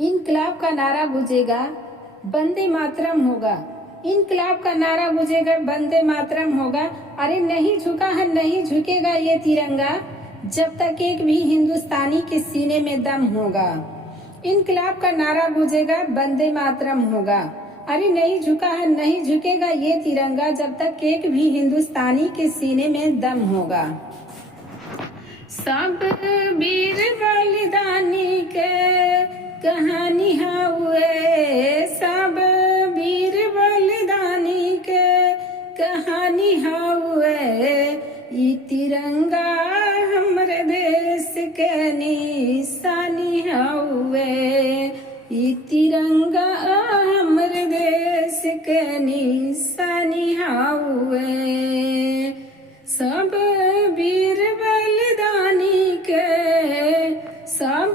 इनकलाब का नारा गूंजेगा, वंदे मातरम होगा। इनकलाब का नारा गूंजेगा, वंदे मातरम होगा। अरे नहीं झुका है, नहीं झुकेगा ये तिरंगा, जब तक एक भी हिंदुस्तानी के सीने में दम होगा। इनकलाब का नारा गूंजेगा, वंदे मातरम होगा। अरे नहीं झुका है, नहीं झुकेगा ये तिरंगा, जब तक एक भी हिंदुस्तानी के सीने में दम होगा। सब वीर बलिदानी के कहानी हुए, सब वीर बलिदानी के कहानी हुए। ई तिरंगा हमरे देश के निशानी हुए, ई तिरंगा हमरे देश के निशानी हुए। सब वीर बलिदानी के, सब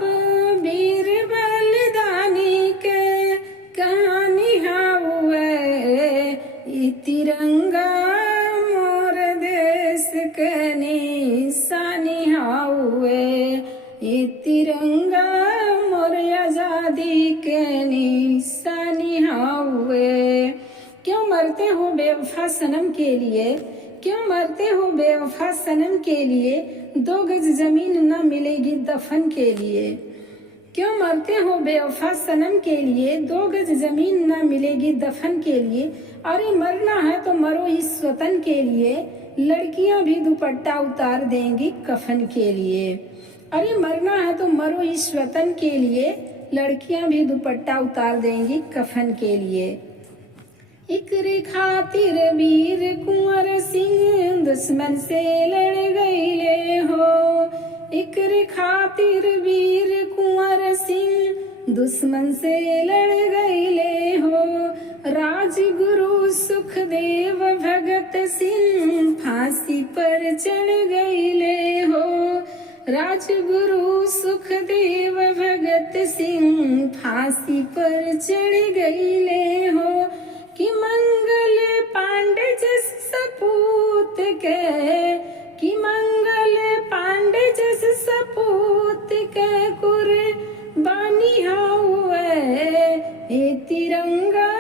वीर बलिदानी के कहानी हुए। ई तिरंगा मोर देश के निशानी हुए, ई तिरंगा मोर आजादी के निशानी हुए। क्यों मरते हो बेवफा सनम के लिए, क्यों मरते हो बेवफा सनम के लिए, 2 गज जमीन न मिलेगी दफन के लिए। क्यों मरते हो बेवफा सनम के लिए, 2 गज जमीन न मिलेगी दफन के लिए। अरे मरना है तो मरो इस वतन के लिए, लड़कियां भी दुपट्टा उतार देंगी कफन के लिए। अरे मरना है तो मरो इस वतन के लिए, लड़कियां भी दुपट्टा उतार देंगी कफन के लिए। इकरे खातिर वीर कुंवर सिंह दुश्मन से लड़ गईले हो, इकरे खातिर वीर कुंवर सिंह दुश्मन से लड़ गईले हो। राजगुरु सुखदेव भगत सिंह फांसी पर चढ़ गईले हो, राजगुरु सुखदेव भगत सिंह फांसी पर चढ़ गईले हो। कि मंगल पांडे जिस सपूत के, कि मंगल पांडे जिस सपूत के कुर्बानी हुए। ये तिरंगा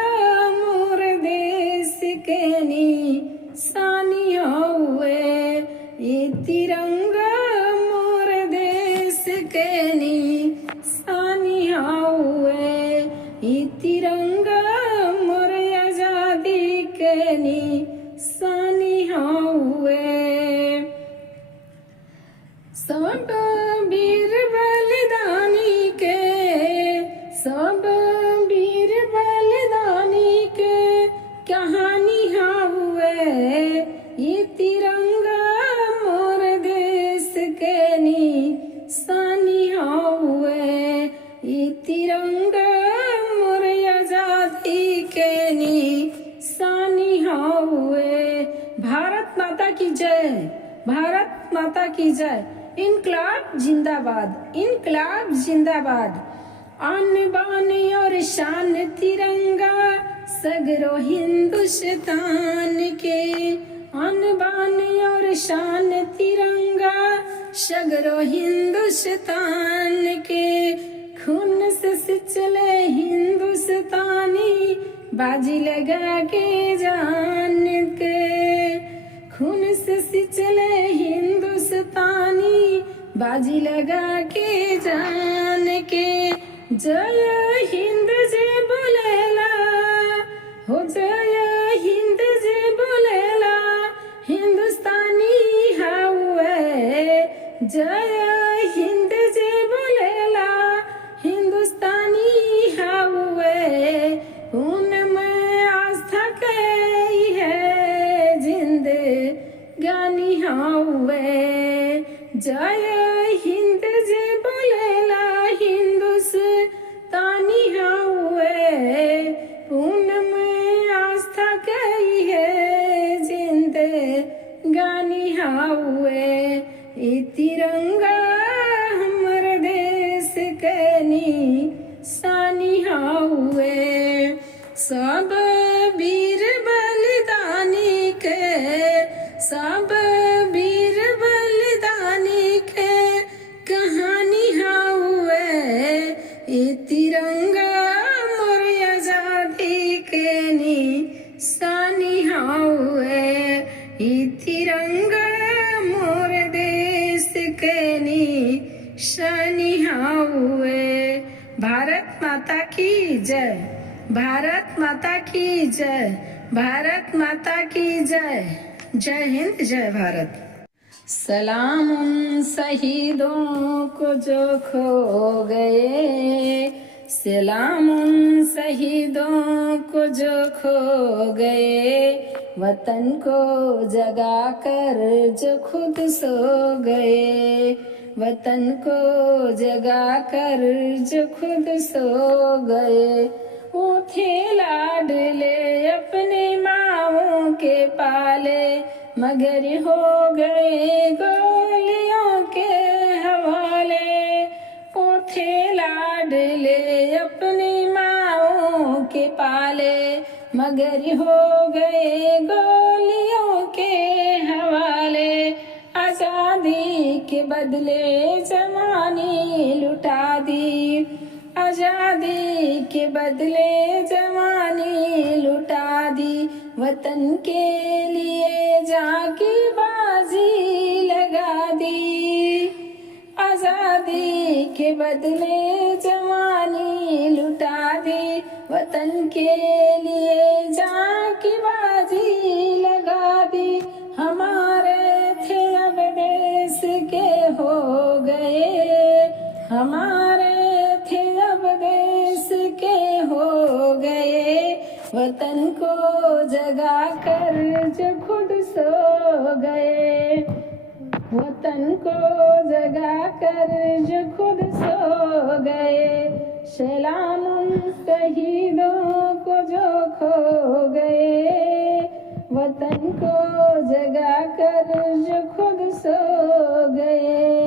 मोर देश के निशानी हुए, ये तिरंगा मोर देश के निशानी हुए, ये तिरंगा मोर आजादी के निशानी हुए। सब वीर बलिदानी के, सब वीर बलिदानी के कहानी हुए। ये तिरंगा मोर देश के निशानी हुए, ये तिरंगा मोर आजादी के निशानी हुए। भारत माता की जय, भारत माता की जय। इनकलाब जिंदाबाद, इनकलाब जिंदाबाद। आन बान और शान तिरंगा सगरो हिंदुस्तान के, आन बान और शान तिरंगा सगरो हिंदुस्तान के। खून से सिंचले हिंदुस्तानी बाजी लगा के जान के, खून से सिंचले हिंदुस्तानी बाजी लगा के जान के। जय हिंद जय बोलेला हो, जय हिंद जय बोलेला हिंदुस्तानी हुए। जय हिंद जय बोलेला हिंदुस्तानी हुए। उनमें आस्था कई है जिंदगानी हुए। जय हिंद जय बोलेला हिंदुस्तानी हुए। उनमें आस्था कई है जिंदगानी हुए। ये तिरंगा हमर देश के निशानी हुए। सब वीर बलिदानी के, सब वीर बलिदानी के कहानी हुए। ये तिरंगा मोर आजादी के निशानी हउए, ई तिरंगा मोर देश के निशानी हउए। भारत माता की जय, भारत माता की जय, भारत माता की जय। जय हिंद, जय भारत। सलाम उन शहीदों को जो खो गए, सलाम उन शहीदों को जो खो गए, वतन को जगा कर जो खुद सो गए, वतन को जगा कर जो खुद सो गए। वो थे लाडले अपने माँओं के पाले, मगर हो गए गोलियों के हवाले। वो थे लाडले अपनी माँओं के पाले, मगर हो गए गोलियों के हवाले। आजादी के बदले जवानी लुटा दी, आजादी के बदले जवानी लुटा दी, वतन के लिए जाकी बाजी लगा दी। आजादी के बदले जवानी लुटा दी, वतन के लिए जाकी बाजी लगा दी। हमारे थे अब देश के हो गए, हमारे थे अब देश के हो गए, वतन को जगा कर जो खुद सो गए, वतन को जगा कर जो खुद सो गए। सलाम उन शहीदों को जो खो गए, वतन को जगा कर जो खुद सो गए।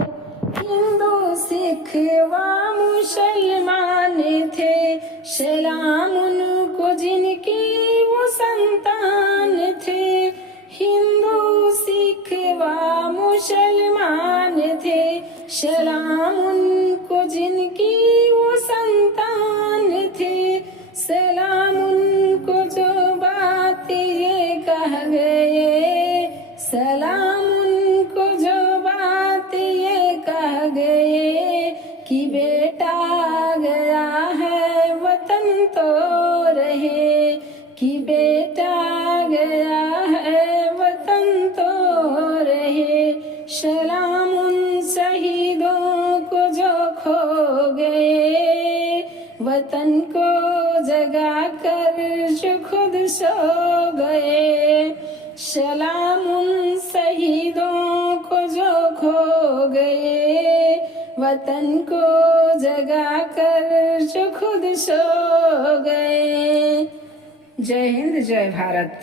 हिंदू सिख व मुसलमान थे, सलाम उनको जिनकी वो संतान थे। हिंदू सिख व मुसलमान थे, सलाम उनको जिनकी वो संतान थे। सलाम उनको जो बात ये कह गए, सलाम उनको जो बात ये कह गए, कि बेटा गया है वतन तो रहे, कि बेटा गया है वतन तो रहे। सलाम उन शहीदों को जो खो गए, वतन को जगा कर जो खुद सो गए। सलाम उन शहीदों को जो खो गए, वतन को जगा कर जो खुद सो गए। जय हिंद, जय भारत।